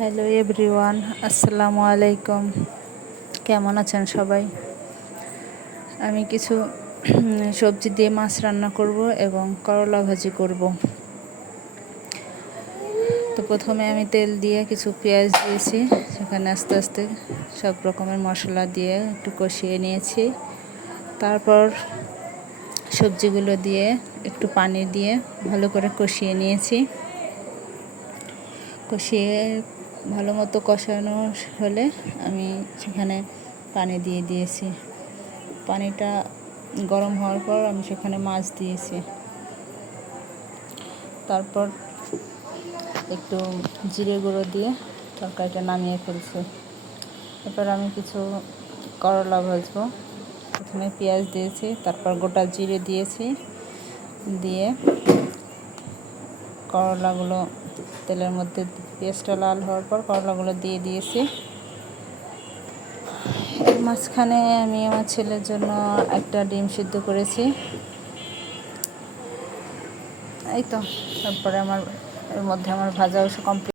Hello everyone, আসসালামু আলাইকুম। কেমন আছেন সবাই? আমি কিছু সবজি দিয়ে মাছ রান্না করব এবং করলা ভাজি করব। তো প্রথমে আমি তেল দিয়ে কিছু পেঁয়াজ দিয়েছি, সেখানে আস্তে আস্তে সব রকমের মশলা দিয়ে একটু কষিয়ে নিয়েছি। তারপর সবজিগুলো দিয়ে একটু পানি দিয়ে ভালো করে কষিয়ে নিয়েছি। কষিয়ে ভালো মতো কষানো হলে আমি সেখানে পানি দিয়ে দিয়েছি। পানিটা গরম হওয়ার পর আমি সেখানে মাছ দিয়েছি। তারপর একটু জিরে গুঁড়ো দিয়ে তরকারিটা নামিয়ে ফেলছি। এরপর আমি কিছু করলা ভাজবো। প্রথমে পেঁয়াজ দিয়েছি, তারপর গোটা জিরে দিয়েছি, দিয়ে করলাগুলো তেলের মধ্যে পেঁয়াজটা লাল হওয়ার পর করলাগুলো দিয়ে দিয়েছি। এর মাঝখানে আমি আমার ছেলের জন্য একটা ডিম সিদ্ধ করেছি। এই তো, তারপরে এর মধ্যে আমার ভাজা কমপ্লিট।